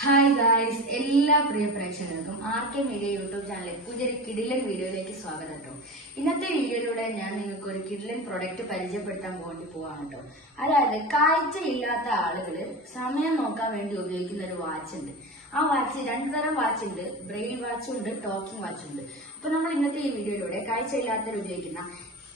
Hi guys, എല്ലാ പ്രിയ പ്രേക്ഷകർക്കും ആർക്കെ media YouTube ചാനലിൽ പുതിയൊരു കിടിലൻ വീഡിയോയിലേക്ക് സ്വാഗതം കേട്ടോ. ഇന്നത്തെ വീഡിയോയിലൂടെ ഞാൻ നിങ്ങൾക്ക് ഒരു കിടിലൻ പ്രൊഡക്റ്റ് പരിചയപ്പെടുത്താൻ വേണ്ടി പോവാണ് കേട്ടോ. അതായത് കാഴ്ചയില്ലാത്ത ആളുകൾ സമയം നോക്കാൻ വേണ്ടി ഉപയോഗിക്കുന്ന ഒരു വാച്ച് ഉണ്ട്. ആ വാച്ച് രണ്ടു തരം വാച്ച് ഉണ്ട്, ബ്രെയിൻ വാച്ചും ഉണ്ട്, ടോക്കിംഗ് വാച്ചും ഉണ്ട്. അപ്പൊ നമ്മൾ ഇന്നത്തെ ഈ വീഡിയോയിലൂടെ കാഴ്ചയില്ലാത്തവർ ഉപയോഗിക്കുന്ന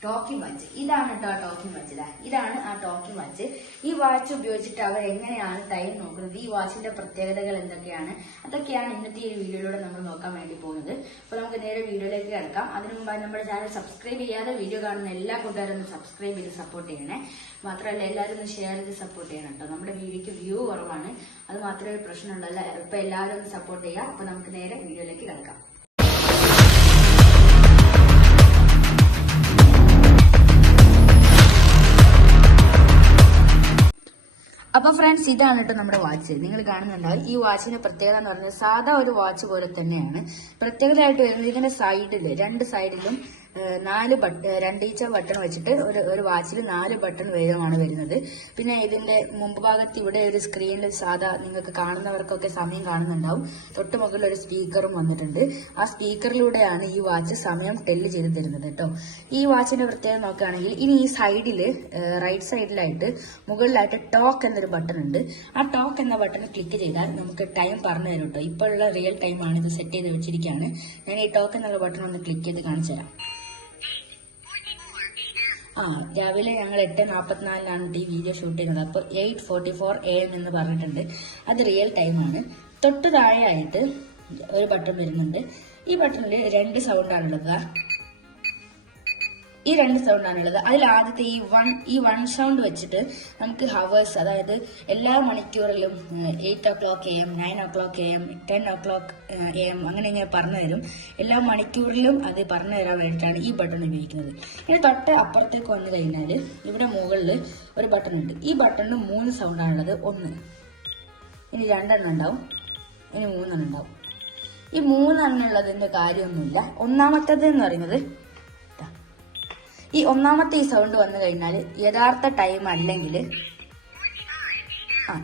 ടോക്കിംഗ് വാച്ച്, ഇതാണ് കേട്ടോ ആ ടോക്കിംഗ് വാച്ച്. ഇതാണ് ആ ടോക്കിംഗ് വാച്ച്. ഈ വാച്ച് ഉപയോഗിച്ചിട്ട് അവർ എങ്ങനെയാണ് ടൈം നോക്കുന്നത്, ഈ വാച്ചിന്റെ പ്രത്യേകതകൾ എന്തൊക്കെയാണ്, അതൊക്കെയാണ് ഇന്നത്തെ ഈ വീഡിയോയിലൂടെ നമ്മൾ നോക്കാൻ വേണ്ടി പോകുന്നത്. അപ്പൊ നമുക്ക് നേരെ വീഡിയോയിലേക്ക് കിടക്കാം. അതിനു മുമ്പായി നമ്മുടെ ചാനൽ സബ്സ്ക്രൈബ് ചെയ്യാതെ വീഡിയോ കാണുന്ന എല്ലാ കൂട്ടുകാരും ഒന്ന് സബ്സ്ക്രൈബ് ചെയ്ത് സപ്പോർട്ട് ചെയ്യണേ. മാത്രമല്ല എല്ലാവരും ഒന്ന് ഷെയർ ചെയ്ത് സപ്പോർട്ട് ചെയ്യണം കേട്ടോ. നമ്മുടെ വീഡിയോക്ക് വ്യൂ കുറവാണ്, അത് മാത്രമേ ഒരു പ്രശ്നമുണ്ടല്ലോ. ഇപ്പൊ എല്ലാവരും ഒന്ന് സപ്പോർട്ട് ചെയ്യാം. അപ്പൊ നമുക്ക് നേരെ വീഡിയോയിലേക്ക് കിടക്കാം. അപ്പൊ ഫ്രണ്ട്സ്, ഇതാണ് കേട്ടോ നമ്മുടെ വാച്ച്. നിങ്ങൾ കാണുന്നുണ്ടാവും. ഈ വാച്ചിന്റെ പ്രത്യേകത എന്ന് പറഞ്ഞാൽ സാധാ ഒരു വാച്ച് പോലെ തന്നെയാണ്. പ്രത്യേകതയായിട്ട് വരുന്നത് ഇതിന്റെ സൈഡില്, രണ്ട് സൈഡിലും 4 രണ്ടീച്ച ബട്ടൺ വെച്ചിട്ട് ഒരു വാച്ചിൽ 4 ബട്ടൺ വീതമാണ് വരുന്നത്. പിന്നെ ഇതിന്റെ മുമ്പ് ഭാഗത്ത് ഇവിടെ ഒരു സ്ക്രീനിൽ സാധാ നിങ്ങൾക്ക് കാണുന്നവർക്കൊക്കെ സമയം കാണുന്നുണ്ടാവും. തൊട്ട് മുകളിൽ ഒരു സ്പീക്കറും വന്നിട്ടുണ്ട്. ആ സ്പീക്കറിലൂടെയാണ് ഈ വാച്ച് സമയം ടെല്ല് ചെയ്ത് തരുന്നത് കേട്ടോ. ഈ വാച്ചിന്റെ പ്രത്യേകത നോക്കുകയാണെങ്കിൽ ഇനി ഈ സൈഡില് റൈറ്റ് സൈഡിലായിട്ട് മുകളിലായിട്ട് ടോക്ക് എന്നൊരു ബട്ടൺ ഉണ്ട്. ആ ടോക്ക് എന്ന ബട്ടൺ ക്ലിക്ക് ചെയ്താൽ നമുക്ക് ടൈം പറഞ്ഞു തരും കേട്ടോ. ഇപ്പോഴുള്ള റിയൽ ടൈമാണ്, ഇത് സെറ്റ് ചെയ്ത് വെച്ചിരിക്കുകയാണ്. ഞാൻ ഈ ടോക്ക് എന്നുള്ള ബട്ടൺ ഒന്ന് ക്ലിക്ക് ചെയ്ത് കാണിച്ചു തരാം. രാവിലെ ഞങ്ങൾ 8:44 ഈ വീഡിയോ ഷൂട്ട് ചെയ്യുന്നത്. അപ്പോൾ 8:44 AM എന്ന് പറഞ്ഞിട്ടുണ്ട്. അത് റിയൽ ടൈമാണ്. തൊട്ട് താഴെയായിട്ട് ഒരു ബട്ടൺ വരുന്നുണ്ട്. ഈ ബട്ടണിൽ 2 സൗണ്ടാണുള്ളത്. ഈ 2 സൗണ്ടാണുള്ളത്. അതിൽ ആദ്യത്തെ ഈ വൺ സൗണ്ട് വെച്ചിട്ട് നമുക്ക് ഹവേഴ്സ്, അതായത് എല്ലാ മണിക്കൂറിലും 8 o'clock AM, 9 o'clock AM, 10 o'clock AM അങ്ങനെ ഇങ്ങനെ പറഞ്ഞു തരും. എല്ലാ മണിക്കൂറിലും അത് പറഞ്ഞു തരാൻ വേണ്ടിയിട്ടാണ് ഈ ബട്ടൺ ഉപയോഗിക്കുന്നത്. ഇനി തൊട്ട് അപ്പുറത്തേക്ക് വന്നു കഴിഞ്ഞാൽ ഇവിടെ മുകളിൽ ഒരു ബട്ടൺ ഉണ്ട്. ഈ ബട്ടണിന് 3 സൗണ്ടാണുള്ളത്. 1, ഇനി 2 എണ്ണം ഉണ്ടാവും, ഇനി 3 എണ്ണം ഉണ്ടാവും. ഈ 3 എണ്ണം ഉള്ളതിന്റെ കാര്യമൊന്നുമില്ല. ഒന്നാമത്തേത് എന്ന് പറയുന്നത് ഈ ഒന്നാമത്തെ ഈ സൗണ്ട് വന്നു കഴിഞ്ഞാൽ യഥാർത്ഥ ടൈം അല്ലെങ്കിൽ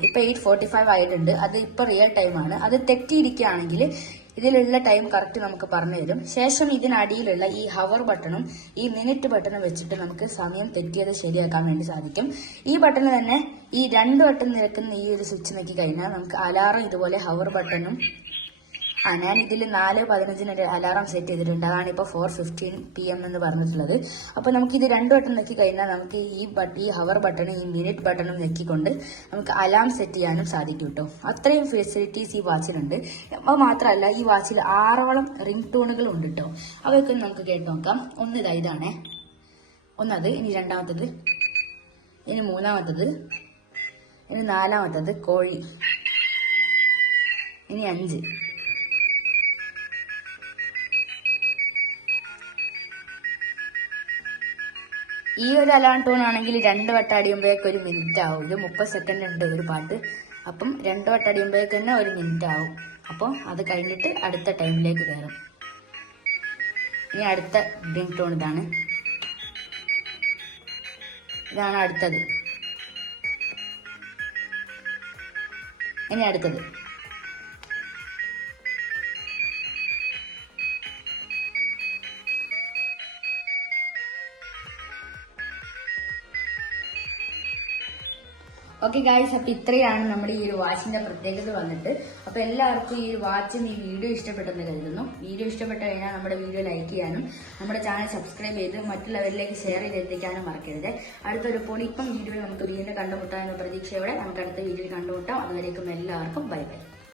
ഇപ്പൊ 8:45 ആയിട്ടുണ്ട്. അത് ഇപ്പൊ റിയൽ ടൈമാണ്. അത് തെറ്റിയിരിക്കുകയാണെങ്കിൽ ഇതിലുള്ള ടൈം കറക്റ്റ് നമുക്ക് പറഞ്ഞു തരും. ശേഷം ഇതിനടിയിലുള്ള ഈ ഹവർ ബട്ടണും ഈ മിനിറ്റ് ബട്ടണും വെച്ചിട്ട് നമുക്ക് സമയം തെറ്റിയത് ശരിയാക്കാൻ വേണ്ടി സാധിക്കും. ഈ ബട്ടണിൽ തന്നെ ഈ 2 ബട്ടൺ നിൽക്കുന്ന ഈ ഒരു സ്വിച്ച് നോക്കി കഴിഞ്ഞാൽ നമുക്ക് അലാറം ഇതുപോലെ ഹവർ ബട്ടണും ഞാൻ ഇതിൽ 4:15 അലാറം സെറ്റ് ചെയ്തിട്ടുണ്ട്. അതാണ് ഇപ്പോൾ 4:15 PM എന്ന് പറഞ്ഞിട്ടുള്ളത്. അപ്പോൾ നമുക്ക് ഇത് 2 ബട്ടൺ നെക്കി കഴിഞ്ഞാൽ നമുക്ക് ഈ ഹവർ ബട്ടൺ ഈ മിനിറ്റ് ബട്ടണും നെക്കിക്കൊണ്ട് നമുക്ക് അലാം സെറ്റ് ചെയ്യാനും സാധിക്കും കേട്ടോ. അത്രയും ഫെസിലിറ്റീസ് ഈ വാച്ചിലുണ്ട്. അത് മാത്രമല്ല ഈ വാച്ചിൽ 6ഓളം റിംഗ് ടൂണുകളും ഉണ്ട് കേട്ടോ. അവയൊക്കെ നമുക്ക് കേട്ട് നോക്കാം. ഇതാണേ, ഒന്നത്, ഇനി 2ാമത്തത്, ഇനി 3ാമത്തത്, ഇനി 4ാമത്തത് കോഴി, ഇനി 5. ഈ ഒരു അലാം ടൂൺ ആണെങ്കിൽ 2 വട്ടം അടിയുമ്പോഴേക്ക് 1 മിനിറ്റ് ആവും. ഇത് 30 സെക്കൻഡ് ഉണ്ട് ഒരു പാട്ട്. അപ്പം 2 വട്ടം അടിയുമ്പോഴേക്ക് തന്നെ 1 മിനിറ്റ് ആവും. അപ്പോൾ അത് കഴിഞ്ഞിട്ട് അടുത്ത ടൈമിലേക്ക് കയറും. ഇനി അടുത്ത റിംഗ് ടോൺ ഇതാണ് അടുത്തത്. ഇനി അടുത്തത്. ഓക്കെ ഗായ്സ്, അപ്പൊ ഇത്രയാണ് നമ്മുടെ ഈ ഒരു വാച്ചിന്റെ പ്രത്യേകത വന്നിട്ട്. അപ്പൊ എല്ലാവർക്കും ഈ വാച്ചിന് ഈ വീഡിയോ ഇഷ്ടപ്പെട്ടെന്ന് കരുതുന്നു. വീഡിയോ ഇഷ്ടപ്പെട്ടു കഴിഞ്ഞാൽ നമ്മുടെ വീഡിയോ ലൈക്ക് ചെയ്യാനും നമ്മുടെ ചാനൽ സബ്സ്ക്രൈബ് ചെയ്ത് മറ്റുള്ളവരിലേക്ക് ഷെയർ ചെയ്തെത്തിക്കാനും മറക്കരുത്. അടുത്തൊരു പൊളിപ്പം വീഡിയോയിൽ നമുക്ക് വീണ്ടും കണ്ടുമുട്ടാമെന്ന പ്രതീക്ഷയോടെ നമുക്ക് അടുത്ത വീഡിയോയിൽ കണ്ടുമുട്ടാം. അതുവരേക്കും എല്ലാവർക്കും ബൈ ബൈ.